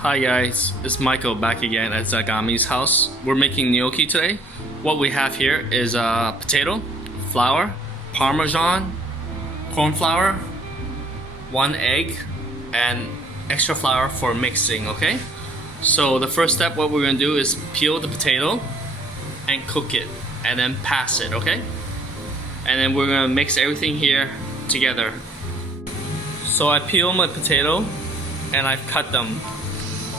Hi guys, it's Michael back again at Zagami's house. We're making gnocchi today. What we have here is potato, flour, parmesan, corn flour, 1 egg, and extra flour for mixing, okay? So the first step, what we're gonna do is peel the potato and cook it, and then pass it, okay? And then we're gonna mix everything here together. So I peel my potato and I've cut them.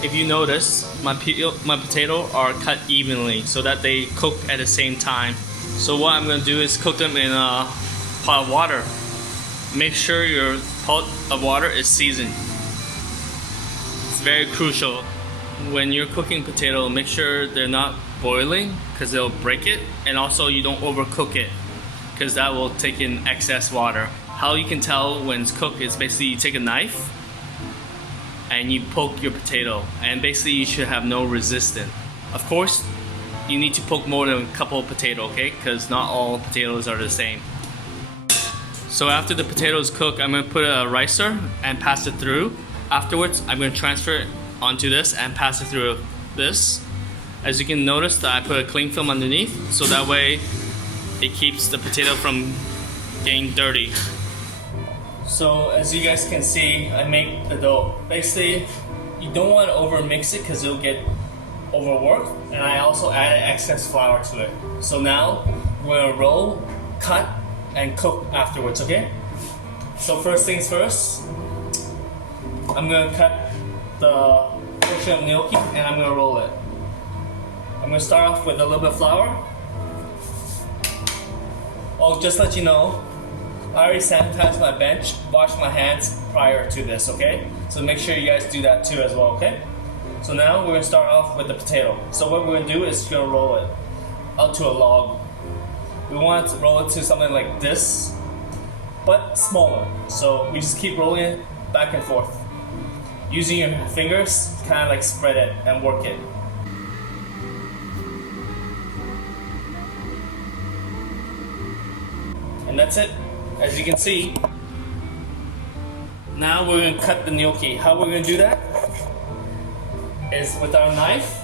If you notice, my potato are cut evenly so that they cook at the same time. So what I'm gonna do is cook them in a pot of water. Make sure your pot of water is seasoned. It's very crucial. When you're cooking potato, make sure they're not boiling because they'll break it, and also you don't overcook it because that will take in excess water. How you can tell when it's cooked is basically you take a knife and you poke your potato, and basically you should have no resistance. Of course, you need to poke more than a couple of potatoes, okay? Because not all potatoes are the same. So after the potatoes cook, I'm gonna put a ricer and pass it through. Afterwards, I'm gonna transfer it onto this and pass it through this. As you can notice that I put a cling film underneath, so that way it keeps the potato from getting dirty. So as you guys can see, I make the dough. Basically, you don't want to over mix it because it'll get overworked, and I also added excess flour to it. So now we're gonna roll, cut, and cook afterwards, okay? So first things first, I'm gonna cut the portion of gnocchi and I'm gonna roll it. I'm gonna start off with a little bit of flour. Oh, just let you know, I already sanitized my bench, washed my hands prior to this, okay? So make sure you guys do that too as well, okay? So now we're gonna start off with the potato. So what we're gonna do is we're gonna roll it out to a log. We want to roll it to something like this, but smaller. So we just keep rolling it back and forth. Using your fingers, kind of like spread it and work it. And that's it. As you can see, now we're going to cut the gnocchi. How we're going to do that is with our knife.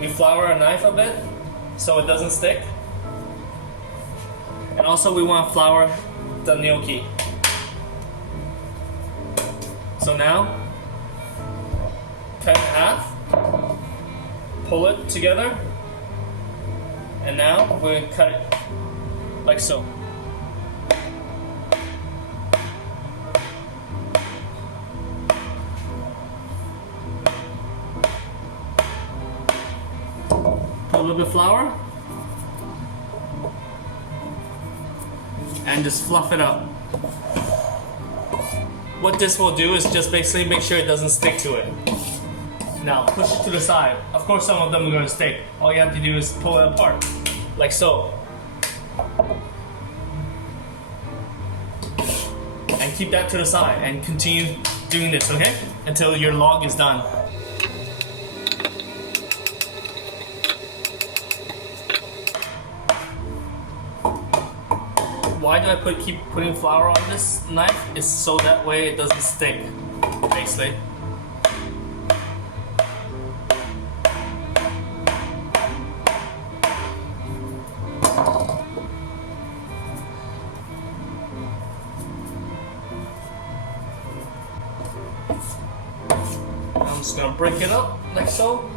We flour our knife a bit so it doesn't stick. And also we want to flour the gnocchi. So now, cut in half, pull it together, and now we're going to cut it like so. Put a little bit of flour and just fluff it up. What this will do is just basically make sure it doesn't stick to it. Now push it to the side. Of course some of them are going to stick. All you have to do is pull it apart, like so. And keep that to the side and continue doing this, okay? Until your log is done. Why do I keep putting flour on this knife? Is so that way it doesn't stick, basically. I'm just gonna break it up like so.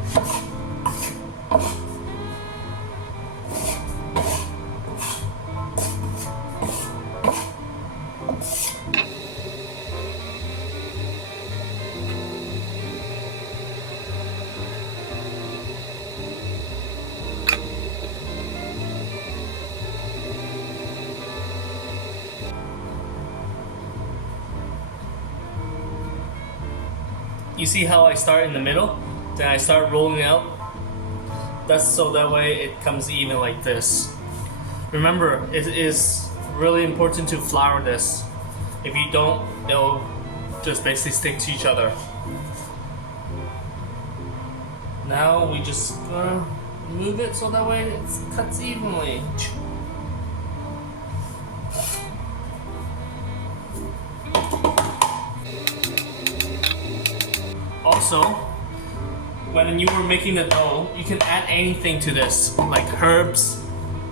You see how I start in the middle, then I start rolling out. That's so that way it comes even like this. Remember, it is really important to flour this. If you don't, they'll just basically stick to each other. Now we just move it so that way it cuts evenly. also, when you were making the dough, you can add anything to this, like herbs,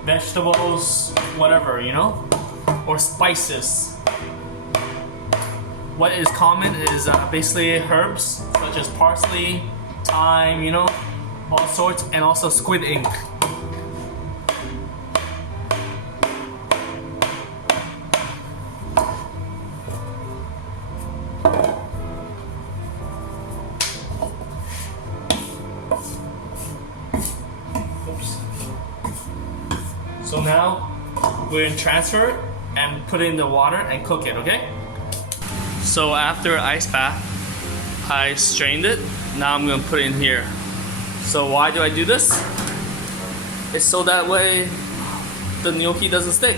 vegetables, whatever, you know, or spices. What is common is basically herbs such as parsley, thyme, you know, all sorts, and also squid ink. So now we're going to transfer it and put it in the water and cook it, okay? So after ice bath, I strained it. Now I'm going to put it in here. So why do I do this? It's so that way the gnocchi doesn't stick.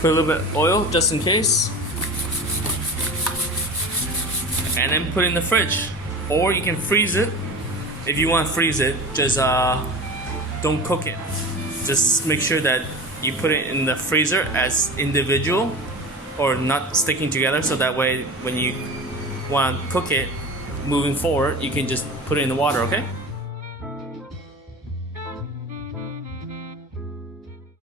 Put a little bit of oil just in case. And then put it in the fridge. Or you can freeze it. If you want to freeze it, just don't cook it. Just make sure that you put it in the freezer as individual or not sticking together, so that way when you want to cook it moving forward, you can just put it in the water, okay?